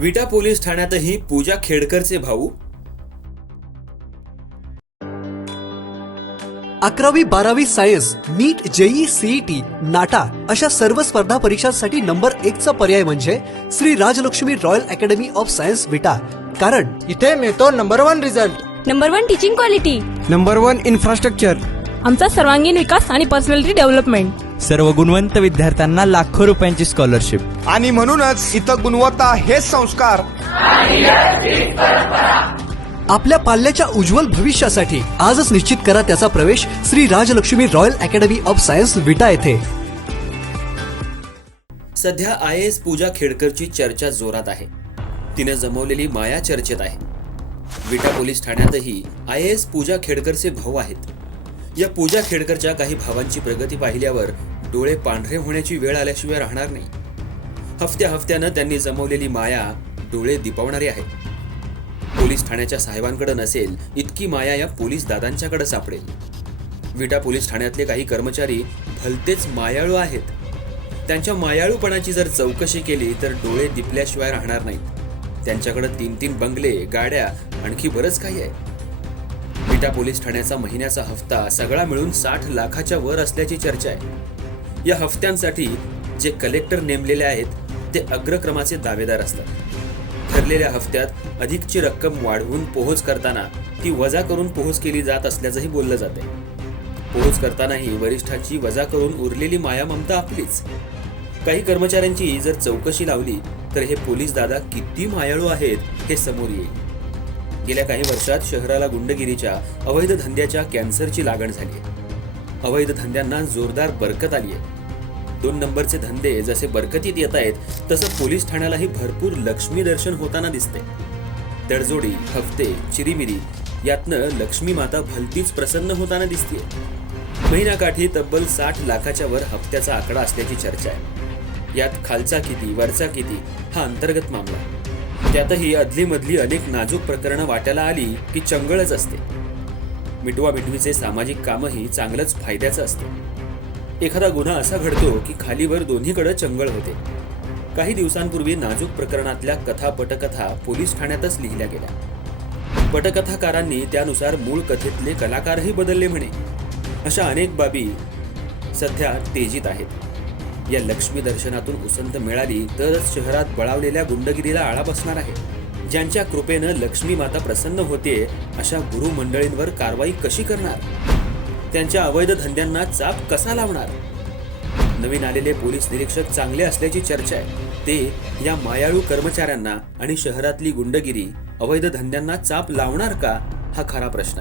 विटा पोलीस ठाण्यातही पूजा खेडकरचे भाऊ. अकरावी बारावी science NEET JEE CET NATA अशा सर्व स्पर्धा परीक्षांसाठी नंबर एकचा पर्याय म्हणजे Shri Rajalakshmi royal academy of science Vita. कारण इथे मिळतो number one result. Number one teaching quality. Number one infrastructure. आमचा सर्वांगीण विकास आणि पर्सनॅलिटी डेव्हलपमेंट. सर्व गुणवंत विद्यार्थ्यांना लाखो रुपयांची स्कॉलरशिप आणि म्हणूनच इथं गुणवत्ता हेच संस्कार. आपल्या पाल्याच्या उज्ज्वल भविष्यासाठी आजच निश्चित करा त्याचा प्रवेश Shri Rajalakshmi royal academy of science Vita येथे. सध्या आय एस पूजा खेडकरची चर्चा जोरात आहे. तिनं जमवलेली माया चर्चेत आहे. विटा पोलीस ठाण्यातही आय एस पूजा खेडकरचे भाऊ आहेत. या पूजा खेडकरच्या काही भावांची प्रगती पाहिल्यावर डोळे पांढरे होण्याची वेळ आल्याशिवाय राहणार नाही. हफ्त्या हफ्त्यानं त्यांनी जमवलेली माया डोळे दिपवणारी आहे. पोलीस ठाण्याच्या साहेबांकडे नसेल इतकी माया या पोलीस दादांच्याकडे सापडेल. विटा पोलीस ठाण्यातले काही कर्मचारी भलतेच मायाळू आहेत. त्यांच्या मायाळूपणाची जर चौकशी केली तर डोळे दिपल्याशिवाय राहणार नाहीत. त्यांच्याकडे तीन तीन बंगले गाड्या आणखी बरंच काही आहे. विटा पोलीस ठाण्याचा महिन्याचा हफ्ता सगळा मिळून साठ लाखाच्या वर असल्याची चर्चा आहे. या हफ्त्यांसाठी जे कलेक्टर नेमलेले आहेत ते अग्रक्रमाचे दावेदार असतात. ठरलेल्या हफ्त्यात अधिकची रक्कम वाढवून पोहोच करताना ती वजा करून पोहोच केली जात असल्याचंही बोललं जाते पोहोच करतानाही वरिष्ठांची वजा करून उरलेली माया ममता आपलीच. काही कर्मचाऱ्यांची जर चौकशी लावली तर हे पोलीस दादा किती मायाळू आहेत हे समोर येईल. गेल्या काही वर्षात शहराला गुंडगिरीच्या अवैध धंद्याच्या कॅन्सरची लागण झाली. आहे अवैध धंद्यांना जोरदार बरकत आली आहे. दोन नंबरचे धंदे जसे बरकतीत येत आहेत तसं पोलीस ठाण्यालाही भरपूर लक्ष्मी दर्शन होताना दिसते. तडजोडी हफ्ते चिरीमिरी यातनं लक्ष्मी माता भलतीच प्रसन्न होताना दिसते महिनाकाठी तब्बल साठ लाखाच्या वर हप्त्याचा आकडा असल्याची चर्चा आहे. यात खालचा किती वरचा किती हा अंतर्गत मामला त्यातही अदलीमधली अनेक नाजूक प्रकरणं वाट्याला आली की चंगळच असते. मिटवा मिटवीचे सामाजिक कामही चांगलंच फायद्याचं असतं. एखादा गुन्हा असा घडतो की खालीवर दोन्हीकडे चंगळ होते. काही दिवसांपूर्वी नाजूक प्रकरणातल्या कथा पटकथा पोलीस ठाण्यातच लिहिल्या गेल्या. पटकथाकारांनी त्यानुसार मूळ कथेतले कलाकारही बदलले म्हणे. अशा अनेक बाबी सध्या तेजीत आहेत. या लक्ष्मी दर्शनातून उसंत मिळाली तरच शहरात बळावलेल्या गुंडगिरीला आळा बसणार आहे. ज्यांच्या कृपेनं लक्ष्मी माता प्रसन्न होते अशा गुरु मंडळींवर कारवाई कशी करणार? त्यांच्या अवैध धंद्यांना चाप कसा लावणार? नवीन आलेले पोलीस निरीक्षक चांगले असल्याची चर्चा आहे. ते या मायाळू कर्मचाऱ्यांना आणि शहरातली गुंडगिरी अवैध धंद्यांना चाप लावणार का? हा खरा प्रश्न आहे.